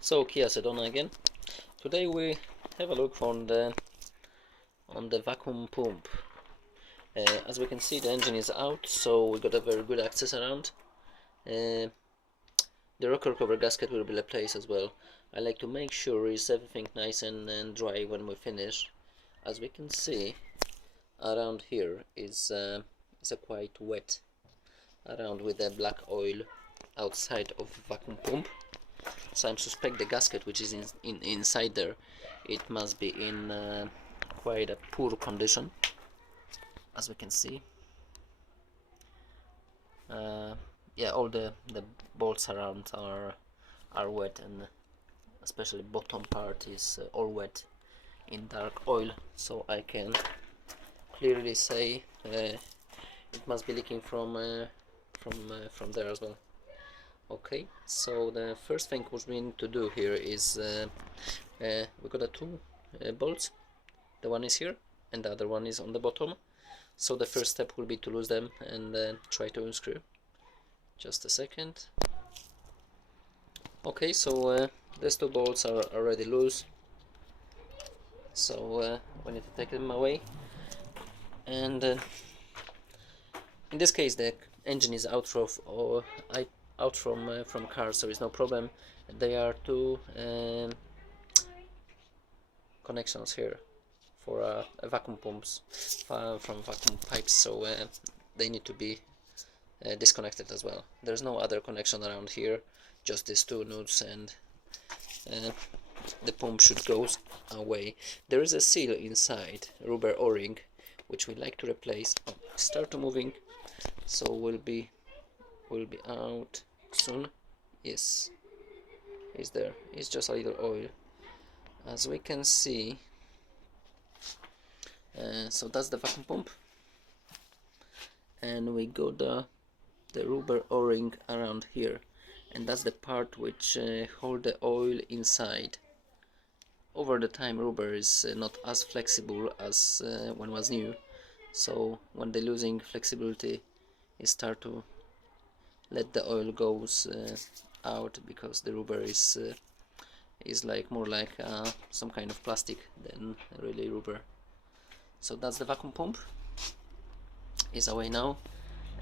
So KIA Sedona again. Today we have a look on the vacuum pump. As we can see, the engine is out, so we got a very good access around. The rocker cover gasket will be replaced as well. I like to make sure is everything nice and dry when we finish. As we can see, around here is a quite wet around with the black oil outside of vacuum pump. So I suspect the gasket which is inside there, it must be in quite a poor condition, as we can see. Yeah, all the bolts around are wet, and especially bottom part is all wet in dark oil, so I can clearly say it must be leaking from there as well. Okay, so the first thing which we need to do here is we got two bolts. The one is here and the other one is on the bottom. So the first step will be to lose them and try to unscrew. Just a second. Okay, so these two bolts are already loose, so we need to take them away. And in this case the engine is out from car, so it's no problem. There are two connections here for vacuum pumps from vacuum pipes, so they need to be disconnected as well. There's no other connection around here, just these two nuts, and the pump should go away. There is a seal inside, rubber o-ring, which we like to replace. Start moving, so will be out soon. Yes, is there. It's just a little oil, as we can see. So that's the vacuum pump, and we got the rubber o-ring around here, and that's the part which hold the oil inside. Over the time, rubber is not as flexible as when was new, so when they're losing flexibility, it start to let the oil goes out, because the rubber is like more like some kind of plastic than really rubber. So that's the vacuum pump. Is away now,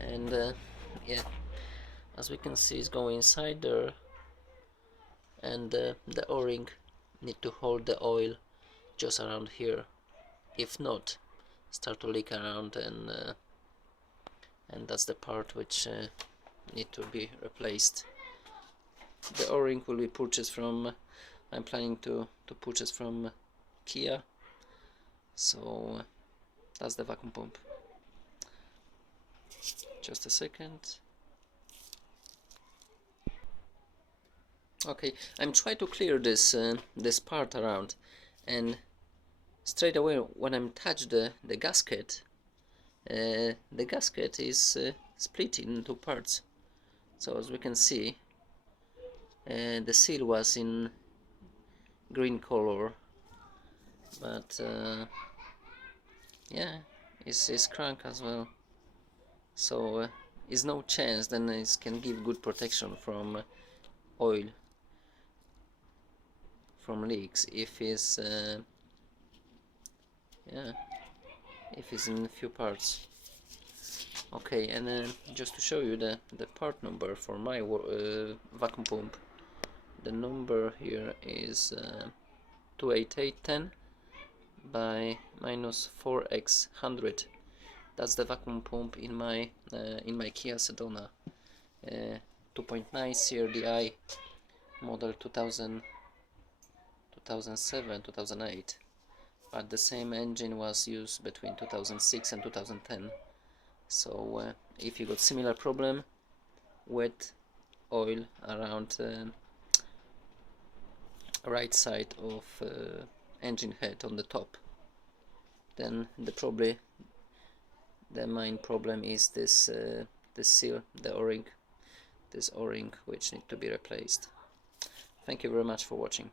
and yeah, as we can see, it's going inside there, and the o-ring need to hold the oil just around here. If not, start to leak around, and that's the part which need to be replaced. The o-ring will be purchased from, I'm planning to purchase from KIA. So that's the vacuum pump. Just a second. Okay, I'm trying to clear this this part around, and straight away when I'm touch the gasket is split in two parts. So as we can see, the seal was in green color, but yeah, it's crank as well. So is no chance then it can give good protection from oil, from leaks, if it's yeah, if it's in a few parts. Okay, and then just to show you the part number for my vacuum pump, the number here is 28810 by minus 4x100. That's the vacuum pump in my KIA Sedona 2.9 CRDI model 2007 2008, but the same engine was used between 2006 and 2010. So if you got similar problem, wet oil around right side of engine head on the top, then the main problem is this this seal, the o-ring, this o-ring, which need to be replaced. Thank you very much for watching.